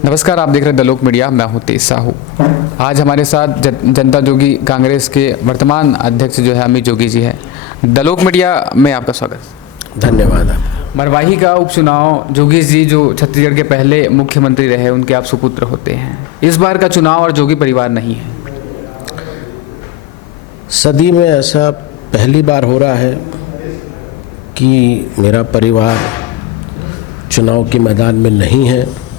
नमस्कार, आप देख रहे हैं द लोक मीडिया। मैं हूं तेज साहू। आज हमारे साथ जनता जोगी कांग्रेस के वर्तमान अध्यक्ष जो है अमित जोगी जी हैं। द लोक मीडिया में आपका स्वागत। धन्यवाद। मरवाही का उपचुनाव, जोगी जी जो छत्तीसगढ़ के पहले मुख्यमंत्री रहे, उनके आप सुपुत्र होते हैं। इस बार का चुनाव और जोगी परिवार नहीं है। सदी में ऐसा पहली बार हो रहा है कि मेरा परिवार चुनाव के मैदान में नहीं है।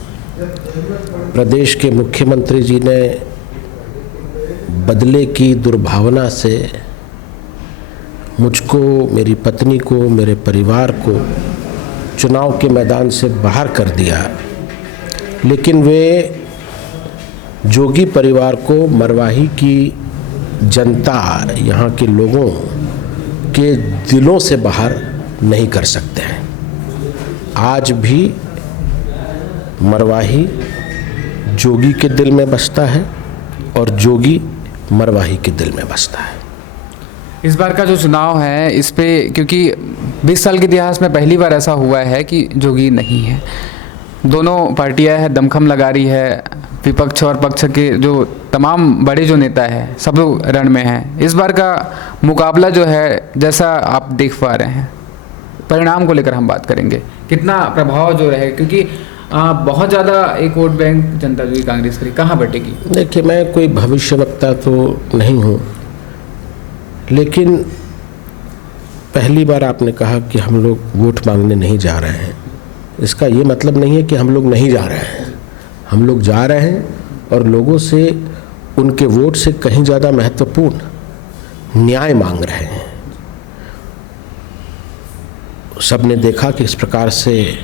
प्रदेश के मुख्यमंत्री जी ने बदले की दुर्भावना से मुझको, मेरी पत्नी को, मेरे परिवार को चुनाव के मैदान से बाहर कर दिया। लेकिन वे जोगी परिवार को मरवाही की जनता, यहाँ के लोगों के दिलों से बाहर नहीं कर सकते हैं। आज भी मरवाही जोगी के दिल में बसता है और जोगी मरवाही के दिल में बसता है। इस बार का जो चुनाव है, इस पे क्योंकि 20 साल के इतिहास में पहली बार ऐसा हुआ है कि जोगी नहीं है। दोनों पार्टियां हैं, दमखम लगा रही है। विपक्ष और पक्ष के जो तमाम बड़े जो नेता हैं, सब लोग रण में हैं। इस बार का मुकाबला जो है, जैसा आप देख पा रहे हैं, परिणाम को लेकर हम बात करेंगे। कितना प्रभाव जो रहे, क्योंकि बहुत ज़्यादा एक वोट बैंक जनता जोगी कांग्रेस की कहाँ बटेगी? देखिए, मैं कोई भविष्यवक्ता तो नहीं हूँ, लेकिन पहली बार आपने कहा कि हम लोग वोट मांगने नहीं जा रहे हैं। इसका ये मतलब नहीं है कि हम लोग नहीं जा रहे हैं। हम लोग जा रहे हैं और लोगों से उनके वोट से कहीं ज़्यादा महत्वपूर्ण न्याय मांग रहे हैं। सबने देखा कि इस प्रकार से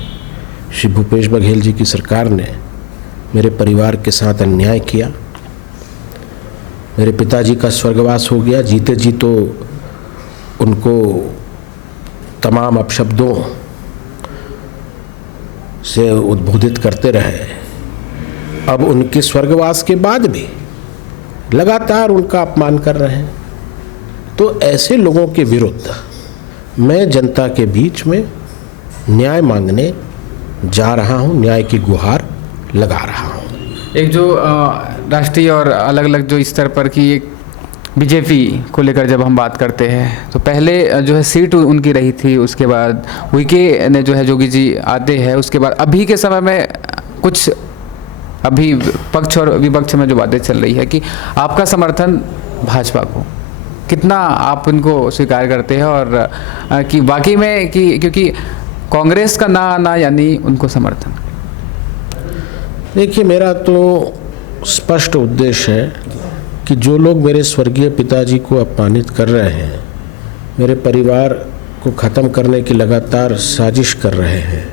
श्री भूपेश बघेल जी की सरकार ने मेरे परिवार के साथ अन्याय किया। मेरे पिताजी का स्वर्गवास हो गया। जीते जी तो उनको तमाम अपशब्दों से उद्बोधित करते रहे। अब उनके स्वर्गवास के बाद भी लगातार उनका अपमान कर रहे हैं। तो ऐसे लोगों के विरुद्ध मैं जनता के बीच में न्याय मांगने जा रहा हूं, न्याय की गुहार लगा रहा हूं। एक जो राष्ट्रीय और अलग अलग जो स्तर पर की एक बीजेपी को लेकर जब हम बात करते हैं, तो पहले जो है सीट उनकी रही थी, उसके बाद वीके ने जो है जोगी जी आते हैं, उसके बाद अभी के समय में कुछ अभी पक्ष और विपक्ष में जो बातें चल रही है कि आपका समर्थन भाजपा को, कितना आप उनको स्वीकार करते हैं और कि वाकई में कि क्योंकि कांग्रेस का ना आना यानी उनको समर्थन? देखिए, मेरा तो स्पष्ट उद्देश्य है कि जो लोग मेरे स्वर्गीय पिताजी को अपमानित कर रहे हैं, मेरे परिवार को ख़त्म करने की लगातार साजिश कर रहे हैं,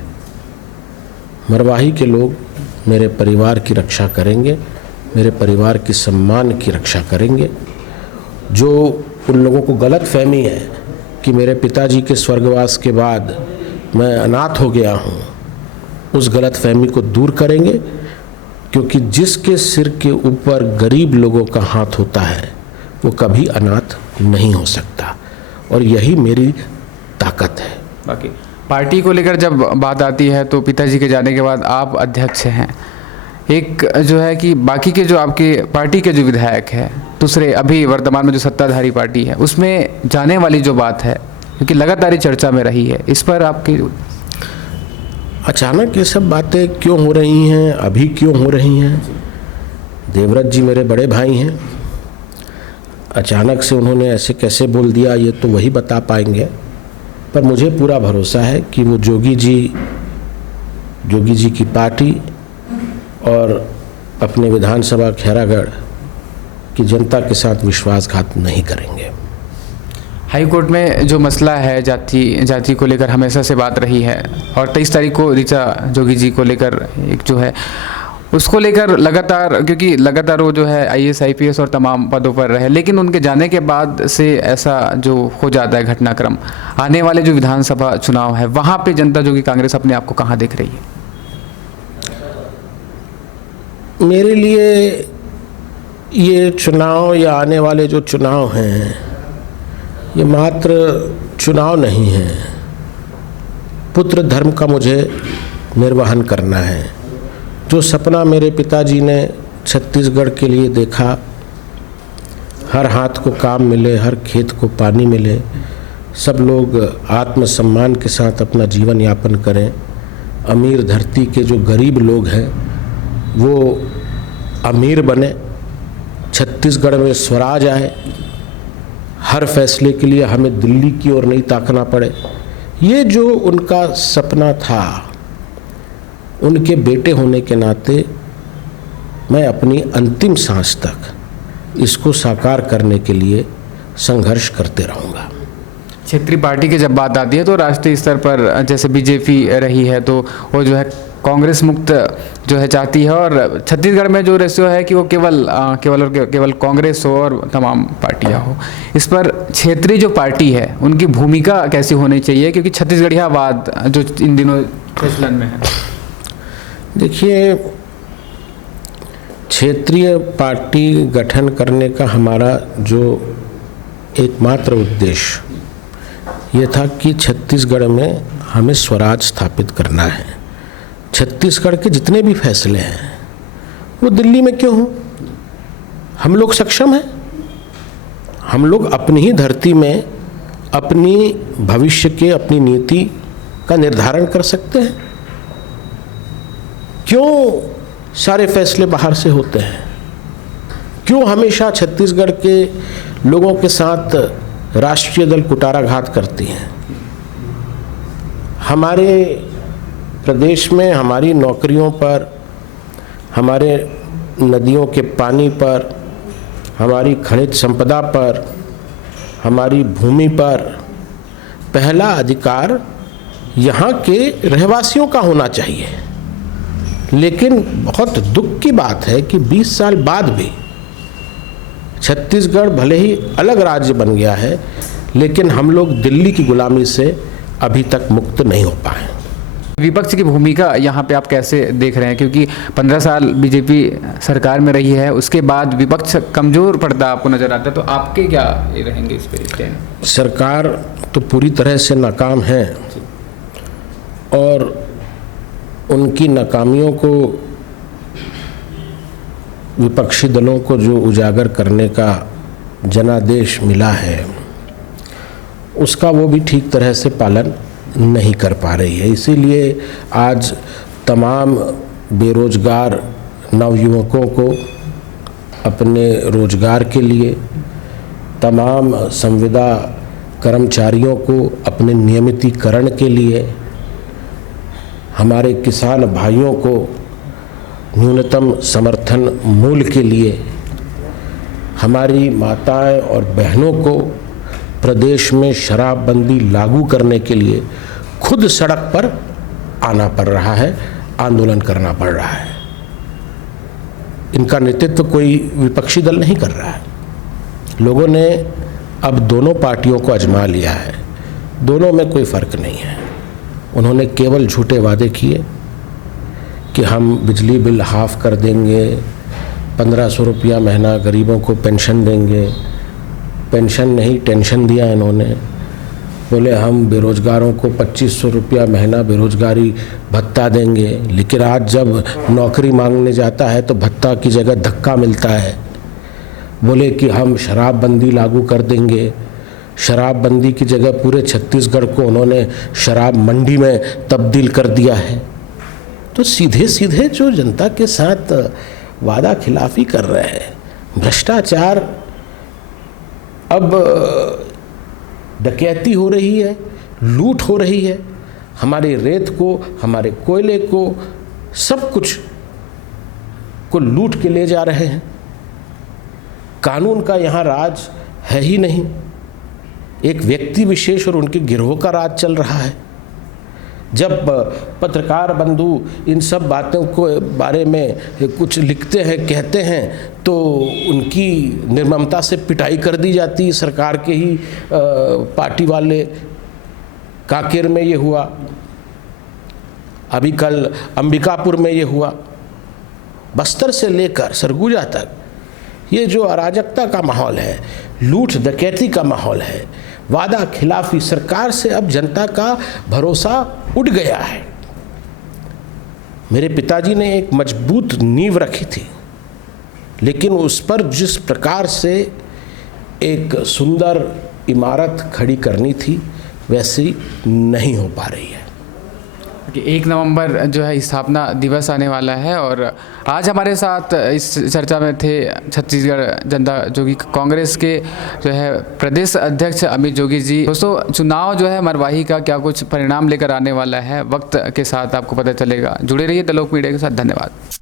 मरवाही के लोग मेरे परिवार की रक्षा करेंगे, मेरे परिवार की सम्मान की रक्षा करेंगे। जो उन लोगों को गलत फहमी है कि मेरे पिताजी के स्वर्गवास के बाद मैं अनाथ हो गया हूँ, उस गलत फहमी को दूर करेंगे। क्योंकि जिसके सिर के ऊपर गरीब लोगों का हाथ होता है, वो कभी अनाथ नहीं हो सकता, और यही मेरी ताकत है। बाकी पार्टी को लेकर जब बात आती है, तो पिताजी के जाने के बाद आप अध्यक्ष हैं। एक जो है कि बाकी के जो आपके पार्टी के जो विधायक हैं, दूसरे अभी वर्तमान में जो सत्ताधारी पार्टी है, उसमें जाने वाली जो बात है, क्योंकि लगातार ही चर्चा में रही है, इस पर आपकी अचानक ये सब बातें क्यों हो रही हैं, अभी क्यों हो रही हैं? देवव्रत जी मेरे बड़े भाई हैं। अचानक से उन्होंने ऐसे कैसे बोल दिया, ये तो वही बता पाएंगे। पर मुझे पूरा भरोसा है कि वो जोगी जी की पार्टी और अपने विधानसभा खैरागढ़ की जनता के साथ विश्वासघात नहीं करेंगे। हाई कोर्ट में जो मसला है जाति को लेकर हमेशा से बात रही है, और 23 तारीख को ऋचा जोगी जी को लेकर एक जो है उसको लेकर लगातार, क्योंकि लगातार वो जो है IAS IPS और तमाम पदों पर रहे, लेकिन उनके जाने के बाद से ऐसा जो हो जाता है घटनाक्रम, आने वाले जो विधानसभा चुनाव है, वहाँ पे जनता जोगी कांग्रेस अपने आप को कहाँ देख रही है? मेरे लिए ये चुनाव या आने वाले जो चुनाव हैं, ये मात्र चुनाव नहीं है। पुत्र धर्म का मुझे निर्वहन करना है। जो सपना मेरे पिताजी ने छत्तीसगढ़ के लिए देखा, हर हाथ को काम मिले, हर खेत को पानी मिले, सब लोग आत्मसम्मान के साथ अपना जीवन यापन करें, अमीर धरती के जो गरीब लोग हैं वो अमीर बने, छत्तीसगढ़ में स्वराज आए, हर फैसले के लिए हमें दिल्ली की ओर नहीं ताकना पड़े। ये जो उनका सपना था, उनके बेटे होने के नाते मैं अपनी अंतिम सांस तक इसको साकार करने के लिए संघर्ष करते रहूँगा। क्षेत्रीय पार्टी की जब बात आती है तो राष्ट्रीय स्तर पर जैसे बीजेपी रही है तो वो जो है कांग्रेस मुक्त जो है चाहती है, और छत्तीसगढ़ में जो रेशियो है कि वो केवल कांग्रेस हो और तमाम पार्टियां हो। इस पर क्षेत्रीय जो पार्टी है उनकी भूमिका कैसी होनी चाहिए, क्योंकि छत्तीसगढ़ियावाद जो इन दिनों प्रचलन में है? देखिए, क्षेत्रीय पार्टी गठन करने का हमारा जो एकमात्र उद्देश्य ये था कि छत्तीसगढ़ में हमें स्वराज स्थापित करना है। छत्तीसगढ़ के जितने भी फैसले हैं वो दिल्ली में क्यों हो? हम लोग सक्षम हैं, हम लोग अपनी ही धरती में अपनी भविष्य के, अपनी नीति का निर्धारण कर सकते हैं। क्यों सारे फैसले बाहर से होते हैं? क्यों हमेशा छत्तीसगढ़ के लोगों के साथ राष्ट्रीय दल कुटाराघात करती हैं? हमारे प्रदेश में हमारी नौकरियों पर, हमारे नदियों के पानी पर, हमारी खनिज संपदा पर, हमारी भूमि पर पहला अधिकार यहाँ के रहवासियों का होना चाहिए। लेकिन बहुत दुख की बात है कि 20 साल बाद भी छत्तीसगढ़ भले ही अलग राज्य बन गया है, लेकिन हम लोग दिल्ली की गुलामी से अभी तक मुक्त नहीं हो पाए। विपक्ष की भूमिका यहाँ पे आप कैसे देख रहे हैं, क्योंकि 15 साल बीजेपी सरकार में रही है, उसके बाद विपक्ष कमज़ोर पड़ता आपको नज़र आता है, तो आपके क्या रहेंगे इस पे? सरकार तो पूरी तरह से नाकाम है और उनकी नाकामियों को विपक्षी दलों को जो उजागर करने का जनादेश मिला है उसका वो भी ठीक तरह से पालन नहीं कर पा रही है। इसीलिए आज तमाम बेरोजगार नवयुवकों को अपने रोजगार के लिए, तमाम संविदा कर्मचारियों को अपने नियमितीकरण के लिए, हमारे किसान भाइयों को न्यूनतम समर्थन मूल्य के लिए, हमारी माताएं और बहनों को प्रदेश में शराबबंदी लागू करने के लिए खुद सड़क पर आना पड़ रहा है, आंदोलन करना पड़ रहा है। इनका नेतृत्व कोई विपक्षी दल नहीं कर रहा है। लोगों ने अब दोनों पार्टियों को आजमा लिया है, दोनों में कोई फ़र्क नहीं है। उन्होंने केवल झूठे वादे किए कि हम बिजली बिल हाफ कर देंगे, 1500 रुपया महीना गरीबों को पेंशन देंगे। पेंशन नहीं, टेंशन दिया इन्होंने। बोले हम बेरोजगारों को 2500 रुपया महीना बेरोजगारी भत्ता देंगे, लेकिन आज जब नौकरी मांगने जाता है तो भत्ता की जगह धक्का मिलता है। बोले कि हम शराबबंदी लागू कर देंगे, शराबबंदी की जगह पूरे छत्तीसगढ़ को उन्होंने शराब मंडी में तब्दील कर दिया है। तो सीधे सीधे जो जनता के साथ वादा खिलाफी कर रहे हैं, भ्रष्टाचार, अब डकैती हो रही है, लूट हो रही है, हमारे रेत को, हमारे कोयले को, सब कुछ को लूट के ले जा रहे हैं। कानून का यहाँ राज है ही नहीं, एक व्यक्ति विशेष और उनके गिरोह का राज चल रहा है। जब पत्रकार बंधु इन सब बातों को बारे में कुछ लिखते हैं, कहते हैं, तो उनकी निर्ममता से पिटाई कर दी जाती है सरकार के ही पार्टी वाले। कांकेर में ये हुआ, अभी कल अंबिकापुर में ये हुआ, बस्तर से लेकर सरगुजा तक ये जो अराजकता का माहौल है, लूट डकैती का माहौल है, वादा खिलाफी, सरकार से अब जनता का भरोसा उठ गया है। मेरे पिताजी ने एक मजबूत नींव रखी थी, लेकिन उस पर जिस प्रकार से एक सुंदर इमारत खड़ी करनी थी वैसी नहीं हो पा रही है। कि 1 नवंबर जो है स्थापना दिवस आने वाला है और आज हमारे साथ इस चर्चा में थे छत्तीसगढ़ जनता जोगी कांग्रेस के जो है प्रदेश अध्यक्ष अमित जोगी जी। दोस्तों, चुनाव जो है मरवाही का क्या कुछ परिणाम लेकर आने वाला है, वक्त के साथ आपको पता चलेगा। जुड़े रहिए द लोक मीडिया के साथ। धन्यवाद।